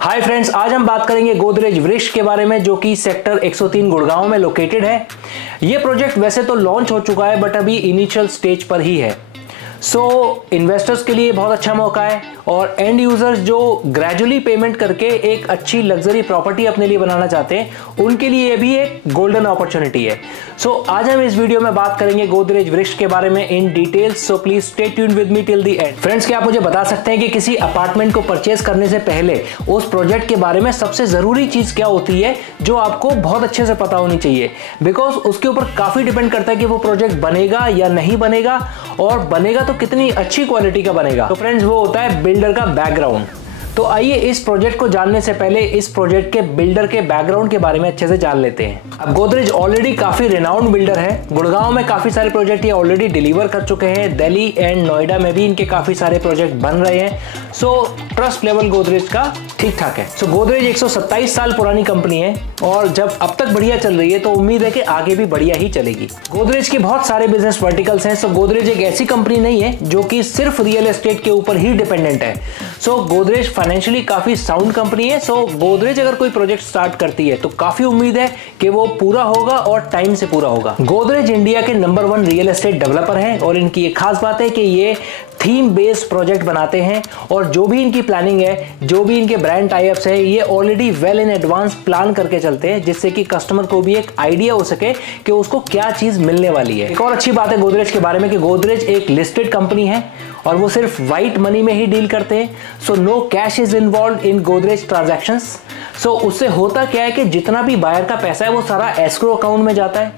Hi friends, आज हम बात करेंगे गोदरेज वृक्ष के बारे में, जो कि सेक्टर 103 गुड़गांव में लोकेटेड है। ये प्रोजेक्ट वैसे तो लॉन्च हो चुका है, बट अभी इनिशियल स्टेज पर ही है। इन्वेस्टर्स के लिए बहुत अच्छा मौका है और एंड यूजर्स जो ग्रेजुअली पेमेंट करके एक अच्छी लग्जरी प्रॉपर्टी अपने लिए बनाना चाहते हैं, उनके लिए भी एक गोल्डन अपॉर्चुनिटी है। आज हम इस वीडियो में बात करेंगे गोदरेज वृक्ष के बारे में in details. So please stay tuned with me till the end. Friends, क्या आप मुझे बता सकते हैं कि किसी अपार्टमेंट को परचेज करने से पहले उस प्रोजेक्ट के बारे में सबसे जरूरी चीज क्या होती है जो आपको बहुत अच्छे से पता होनी चाहिए? बिकॉज उसके ऊपर काफी डिपेंड करता है कि वो प्रोजेक्ट बनेगा या नहीं बनेगा, और बनेगा तो कितनी अच्छी क्वालिटी का बनेगा। तो फ्रेंड्स, वो होता है बिल्डर का बैकग्राउंड। तो आइए इस प्रोजेक्ट को जानने से पहले इस प्रोजेक्ट के बिल्डर के बैकग्राउंड के बारे में अच्छे से जान लेते हैं। अब गोदरेज ऑलरेडी काफी रिनाउंड बिल्डर है। गुड़गांव में काफी सारे प्रोजेक्ट ये ऑलरेडी डिलीवर कर चुके हैं। दिल्ली एंड नोएडा में भी इनके काफी सारे प्रोजेक्ट बन रहे हैं। ट्रस्ट लेवल गोदरेज का ठीक ठाक है। गोदरेज 127 साल पुरानी कंपनी है और जब अब तक बढ़िया चल रही है तो उम्मीद है कि आगे भी बढ़िया ही चलेगी। गोदरेज के बहुत सारे बिजनेस वर्टिकल्स हैं। गोदरेज एक ऐसी कंपनी नहीं है जो कि सिर्फ रियल एस्टेट के ऊपर ही डिपेंडेंट है। गोदरेज फाइनेंशियली काफी साउंड कंपनी है। गोदरेज अगर कोई प्रोजेक्ट स्टार्ट करती है तो काफी उम्मीद है कि वो पूरा होगा और टाइम से पूरा होगा। गोदरेज इंडिया के नंबर 1 रियल एस्टेट डेवलपर है और इनकी एक खास बात है कि ये थीम बेस्ड प्रोजेक्ट बनाते हैं और जो भी इनकी प्लानिंग है, जो भी इनके ब्रांड टाइप्स है, ये already well in advance plan करके चलते हैं, जिससे कि कस्टमर को भी एक आइडिया हो सके कि उसको क्या चीज मिलने वाली है। एक और अच्छी बात है गोदरेज के बारे में कि गोदरेज एक लिस्टेड कंपनी है और वो सिर्फ व्हाइट मनी में ही डील करते हैं। No cash is involve in Godrej transactions. उससे होता क्या है कि जितना भी बायर का पैसा है वो सारा एस्क्रो अकाउंट में जाता है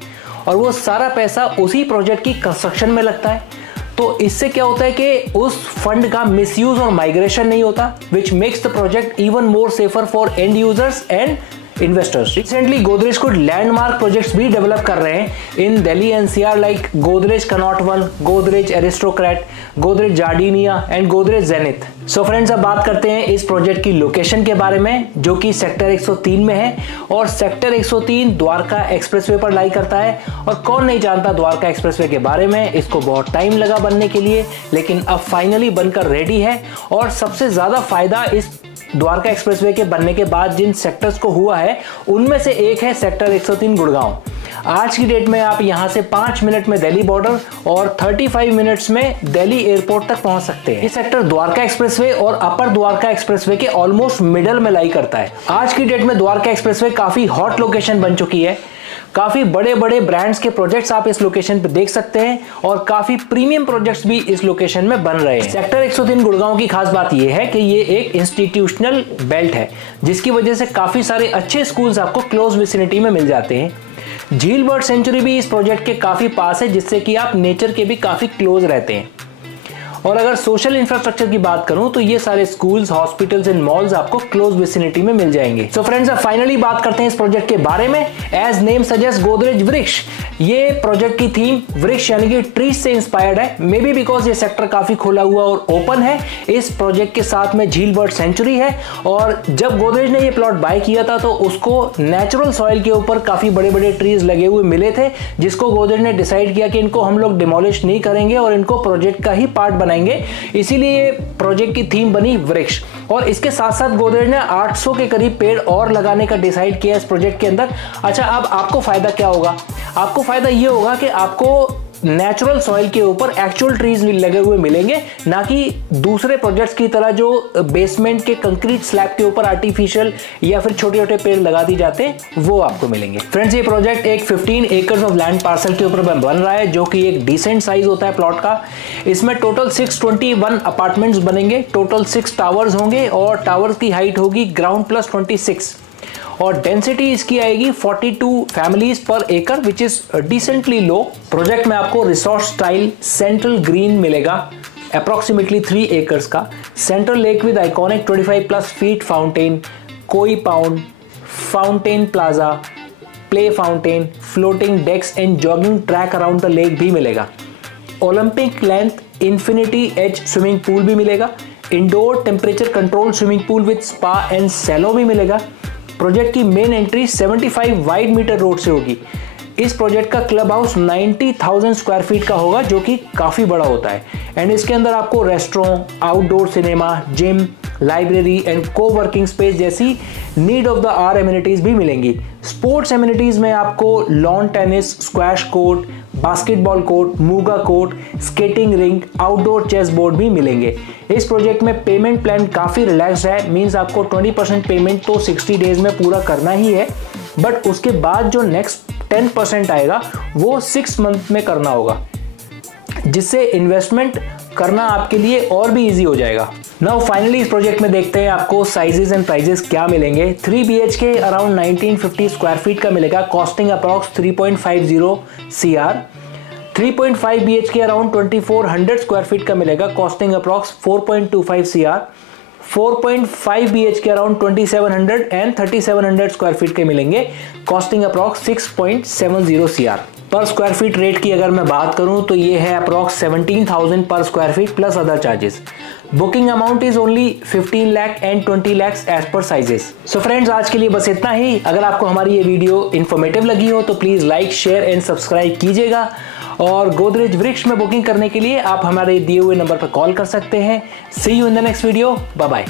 और वो सारा पैसा उसी प्रोजेक्ट की कंस्ट्रक्शन में लगता है। तो इससे क्या होता है कि उस फंड का मिसयूज और माइग्रेशन नहीं होता, which makes the project even more safer for end users and investors. Recently Godrej कुछ लैंडमार्क प्रोजेक्ट्स भी डेवलप कर रहे हैं in Delhi NCR, like Godrej Connaught one, Godrej Aristocrat, Godrej Jardinia and Godrej Zenith. Friends, अब बात करते हैं इस प्रोजेक्ट की लोकेशन के बारे में, जो कि सेक्टर 103 में है और सेक्टर 103 द्वारका एक्सप्रेसवे पर लाई करता है। और कौन नहीं जानता द्वारका एक्सप्रेसवे के बारे में। इसको बहुत टाइम लगा बनने के लिए, लेकिन अब फाइनली बनकर रेडी है। और सबसे ज्यादा फायदा इस द्वारका एक्सप्रेसवे के बनने के बाद जिन सेक्टर्स को हुआ है, उनमें से एक है सेक्टर 103 गुड़गांव। आज की डेट में आप यहां से 5 मिनट में दिल्ली बॉर्डर और 35 मिनट्स में दिल्ली एयरपोर्ट तक पहुंच सकते हैं। ये सेक्टर द्वारका एक्सप्रेसवे और अपर द्वारका एक्सप्रेसवे के ऑलमोस्ट मिडल में लाई करता है। आज की डेट में द्वारका एक्सप्रेसवे काफी हॉट लोकेशन बन चुकी है। काफी बड़े बड़े ब्रांड्स के प्रोजेक्ट्स आप इस लोकेशन पे देख सकते हैं और काफी प्रीमियम प्रोजेक्ट्स भी इस लोकेशन में बन रहे हैं। सेक्टर 103 गुड़गांव की खास बात यह है कि ये एक इंस्टीट्यूशनल बेल्ट है, जिसकी वजह से काफी सारे अच्छे स्कूल्स आपको क्लोज विसिनिटी में मिल जाते हैं। झील बर्ड सेंचुरी भी इस प्रोजेक्ट के काफी पास है, जिससे कि आप नेचर के भी काफी क्लोज रहते हैं। और अगर सोशल इंफ्रास्ट्रक्चर की बात करूं तो ये सारे स्कूल्स, हॉस्पिटल्स एंड मॉल्स आपको क्लोज विसिनिटी में मिल जाएंगे। फ्रेंड्स, अब फाइनली बात करते हैं इस प्रोजेक्ट के बारे में। एज नेम सजेस्ट, गोदरेज वृक्ष, ये प्रोजेक्ट की थीम वृक्ष यानी कि ट्रीज से इंस्पायर्ड है। मे बी बिकॉज ये सेक्टर काफी खुला हुआ और ओपन है। इस प्रोजेक्ट के साथ में झील बर्ड सेंचुरी है और जब गोदरेज ने ये प्लॉट बाय किया था तो उसको नेचुरल सॉइल के ऊपर काफी बड़े बड़े ट्रीज लगे हुए मिले थे, जिसको गोदरेज ने डिसाइड किया कि इनको हम लोग डिमोलिश नहीं करेंगे और इनको प्रोजेक्ट का ही पार्ट बनाएंगे। इसीलिए प्रोजेक्ट की थीम बनी वृक्ष। और इसके साथ साथ गोदरेज ने 800 के करीब पेड़ और लगाने का डिसाइड किया इस प्रोजेक्ट के अंदर। अच्छा, अब आपको फायदा क्या होगा? आपको फायदा ये होगा कि आपको नेचुरल सॉइल के ऊपर एक्चुअल ट्रीज लगे हुए मिलेंगे, ना कि दूसरे प्रोजेक्ट्स की तरह जो बेसमेंट के कंक्रीट स्लैब के ऊपर आर्टिफिशियल या फिर छोटे छोटे पेड़ लगा दी जाते हैं, वो आपको मिलेंगे। फ्रेंड्स, ये प्रोजेक्ट एक 15 एकर्स ऑफ लैंड पार्सल के ऊपर बन रहा है, जो कि एक डिसेंट साइज होता है प्लॉट का। इसमें टोटल 621 अपार्टमेंट्स बनेंगे, टोटल 6 टावर्स होंगे और टावर्स की हाइट होगी ग्राउंड प्लस 26 और डेंसिटी इसकी आएगी 42 फैमिलीज पर एकड़, which is decently low. Project में आपको रिसोर्ट स्टाइल सेंट्रल ग्रीन मिलेगा, अप्रोक्सीमेटली 3 एकर्स का। Central lake with iconic 25+ feet fountain, koi pond, fountain plaza, play fountain, floating decks and jogging track around the lake भी मिलेगा। Olympic length infinity edge swimming pool भी मिलेगा। Indoor temperature control swimming pool with spa and salon भी मिलेगा। Project की main entry 75 wide metre road से होगी। इस प्रोजेक्ट का क्लब हाउस 90,000 स्क्वायर फीट का होगा, जो कि काफी बड़ा होता है। एंड इसके अंदर आपको restaurant, outdoor cinema, gym, library and coworking space जैसी need of the hour amenities भी मिलेंगी। स्पोर्ट्स एमिनिटीज में आपको lawn tennis, squash court, basketball court, MUGA court, skating ring, outdoor chess board भी मिलेंगे। इस प्रोजेक्ट में पेमेंट प्लान काफ़ी रिलैक्स है, मींस आपको 20% पेमेंट तो 60 डेज में पूरा करना ही है, बट उसके बाद जो नेक्स्ट 10% आएगा वो 6 मंथ में करना होगा, जिससे इन्वेस्टमेंट करना आपके लिए और भी इजी हो जाएगा। नाउ फाइनली इस प्रोजेक्ट में देखते हैं आपको साइजेस एंड प्राइजेस क्या मिलेंगे। 3 BHK अराउंड 1950 स्क्वायर फीट का मिलेगा, costing approx 3.50 CR। 3.5 BHK around 2400 square feet का मिलेगा, costing approx 4.25 CR। 4.5 BHK around 2700 and 3700 square feet के मिलेंगे, कॉस्टिंग अप्रॉक्स 6.70 CR। पर स्क्वायर फीट रेट की अगर मैं बात करूं तो ये है अप्रॉक्स 17,000 पर square feet plus other charges. Booking amount is only 15 lakh and 20 lakh as per sizes. So friends, आज के लिए बस इतना ही। अगर आपको हमारी ये वीडियो इन्फॉर्मेटिव लगी हो तो please like, share and subscribe कीजिएगा। और गोदरेज वृक्ष में बुकिंग करने के लिए आप हमारे दिए हुए नंबर पर कॉल कर सकते हैं। See you in the next video. Bye bye.